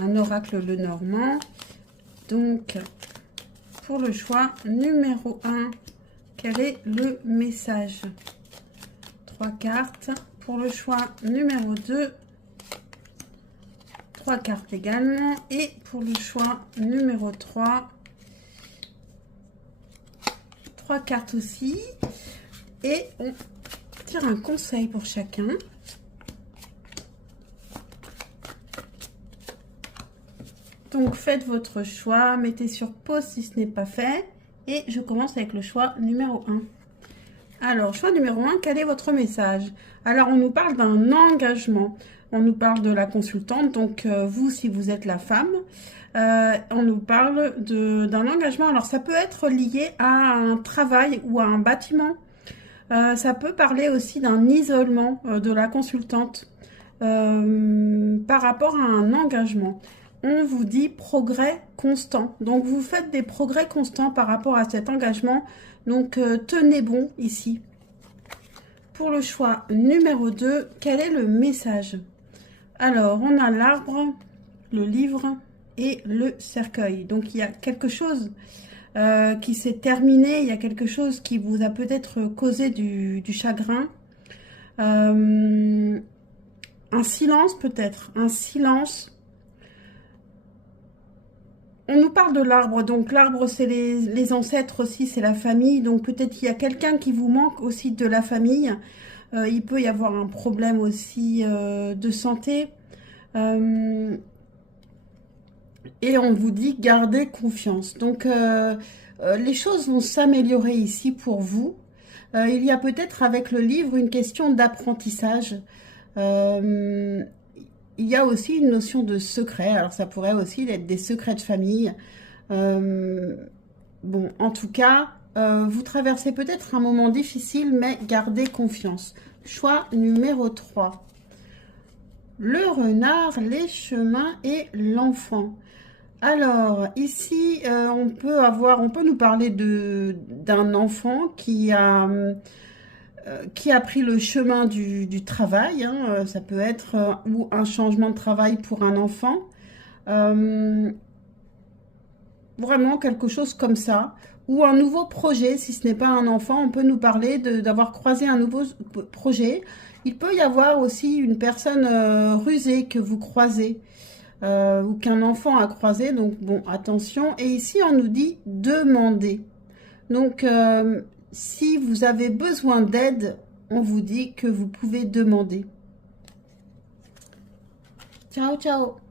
un oracle Lenormand. Donc, pour le choix numéro 1, quel est le message? 3 cartes. Pour le choix numéro 2, 3 cartes également. Et pour le choix numéro 3, 3 cartes aussi. Et on tire un conseil pour chacun. Donc, faites votre choix, mettez sur pause si ce n'est pas fait. Et je commence avec le choix numéro 1. Alors, choix numéro 1, quel est votre message? Alors, on nous parle d'un engagement. On nous parle de la consultante, donc vous, si vous êtes la femme. On nous parle d'un engagement. Alors, ça peut être lié à un travail ou à un bâtiment. Ça peut parler aussi d'un isolement de la consultante par rapport à un engagement. On vous dit progrès constant. Donc, vous faites des progrès constants par rapport à cet engagement. Donc, tenez bon ici. Pour le choix numéro 2, quel est le message? Alors, on a l'arbre, le livre et le cercueil. Donc, il y a quelque chose qui s'est terminé. Il y a quelque chose qui vous a peut-être causé du chagrin. Un silence peut-être. Un silence. On nous parle de l'arbre, donc l'arbre c'est les ancêtres aussi, c'est la famille, donc peut-être qu'il y a quelqu'un qui vous manque aussi de la famille. Il peut y avoir un problème aussi de santé. Et on vous dit gardez confiance. Donc les choses vont s'améliorer ici pour vous. Il y a peut-être avec le livre une question d'apprentissage. Il y a aussi une notion de secret. Alors, ça pourrait aussi être des secrets de famille. Bon, en tout cas, vous traversez peut-être un moment difficile, mais gardez confiance. Choix numéro 3. Le renard, les chemins et l'enfant. Alors, ici, on peut nous parler d'un enfant qui a pris le chemin du travail, hein, ça peut être ou un changement de travail pour un enfant, vraiment quelque chose comme ça, ou un nouveau projet. Si ce n'est pas un enfant, on peut nous parler d'avoir croisé un nouveau projet. Il peut y avoir aussi une personne rusée que vous croisez, ou qu'un enfant a croisé, donc bon, attention. Et ici, on nous dit demander. Donc, si vous avez besoin d'aide, on vous dit que vous pouvez demander. Ciao, ciao!